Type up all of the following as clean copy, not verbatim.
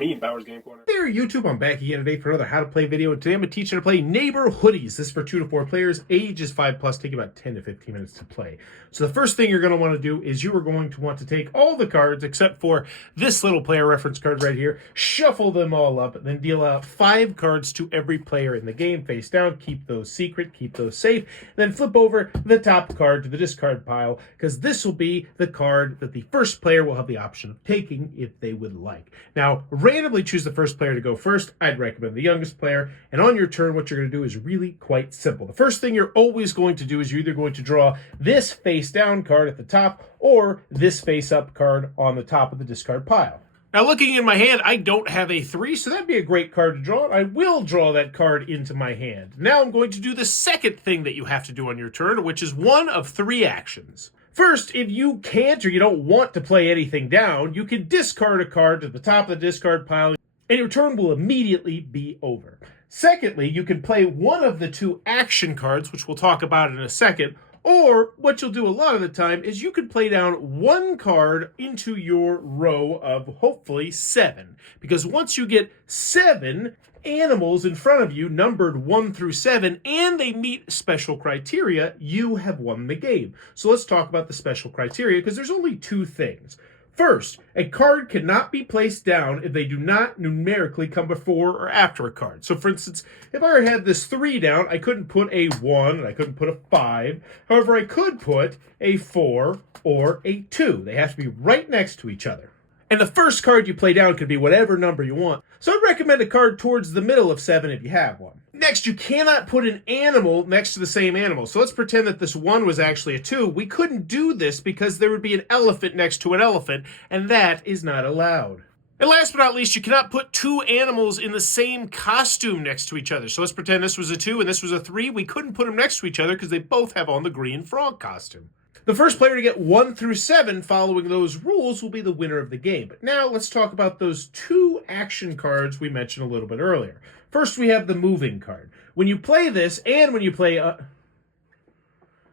mean, Bowers Game Corner? Hey there, YouTube. I'm back again today for another How to Play video. And today I'm going to teach you how to play NeighborHoodies. This is for 2 to 4 players, ages 5 plus, take about 10 to 15 minutes to play. So the first thing you're going to want to do is you are going to want to take all the cards except for this little player reference card right here, shuffle them all up, and then deal out 5 cards to every player in the game face down. Keep those secret, keep those safe, and then flip over the top card to the discard pile, because this will be the card that the first player will have the option of taking if they would like. Now, randomly choose the first player to go first. I'd recommend the youngest player. And on your turn, what you're going to do is really quite simple. The first thing you're always going to do is you're either going to draw this face down card at the top or this face up card on the top of the discard pile. Now, looking in my hand, I don't have a 3, so that'd be a great card to draw. I will draw that card into my hand. Now I'm going to do the second thing that you have to do on your turn, which is one of 3 actions. First, if you can't or you don't want to play anything down, you can discard a card to the top of the discard pile, and your turn will immediately be over. Secondly, you can play one of the 2 action cards, which we'll talk about in a second, or what you'll do a lot of the time is you can play down 1 card into your row of hopefully 7. Because once you get 7 animals in front of you, numbered 1 through 7, and they meet special criteria, you have won the game. So let's talk about the special criteria, because there's only 2 things. First, a card cannot be placed down if they do not numerically come before or after a card. So for instance, if I had this 3 down, I couldn't put a 1 and I couldn't put a 5. However, I could put a 4 or a 2. They have to be right next to each other. And the first card you play down could be whatever number you want. So I'd recommend a card towards the middle of 7 if you have one. Next, you cannot put an animal next to the same animal. So let's pretend that this 1 was actually a 2. We couldn't do this because there would be an elephant next to an elephant, and that is not allowed. And last but not least, you cannot put 2 animals in the same costume next to each other. So let's pretend this was a 2 and this was a 3. We couldn't put them next to each other because they both have on the green frog costume. The first player to get 1 through 7 following those rules will be the winner of the game. But now let's talk about those 2 action cards we mentioned a little bit earlier. First, we have the moving card. When you play this, and when you play...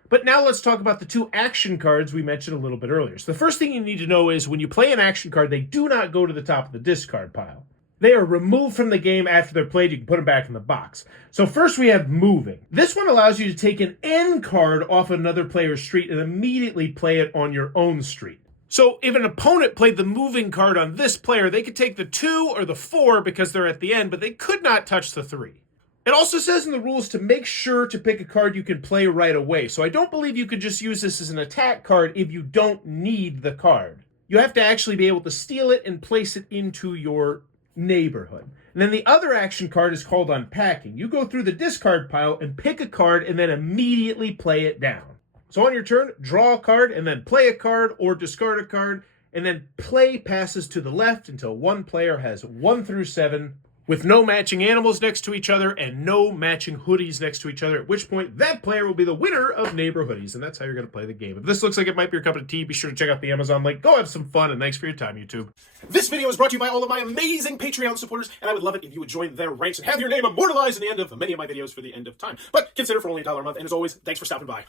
But now let's talk about the 2 action cards we mentioned a little bit earlier. So the first thing you need to know is when you play an action card, they do not go to the top of the discard pile. They are removed from the game after they're played. You can put them back in the box. So first we have moving. This one allows you to take an end card off another player's street and immediately play it on your own street. So if an opponent played the moving card on this player, they could take the 2 or the 4 because they're at the end, but they could not touch the 3. It also says in the rules to make sure to pick a card you can play right away. So I don't believe you could just use this as an attack card if you don't need the card. You have to actually be able to steal it and place it into your neighborhood. And then the other action card is called unpacking. You go through the discard pile and pick a card and then immediately play it down. So on your turn, draw a card and then play a card or discard a card, and then play passes to the left until one player has 1 through 7 with no matching animals next to each other and no matching hoodies next to each other, at which point that player will be the winner of NeighborHoodies, and that's how you're going to play the game. If this looks like it might be your cup of tea, be sure to check out the Amazon link. Go have some fun, and thanks for your time, YouTube. This video is brought to you by all of my amazing Patreon supporters, and I would love it if you would join their ranks and have your name immortalized in the end of many of my videos for the end of time. But consider for only $1 a month, and as always, thanks for stopping by.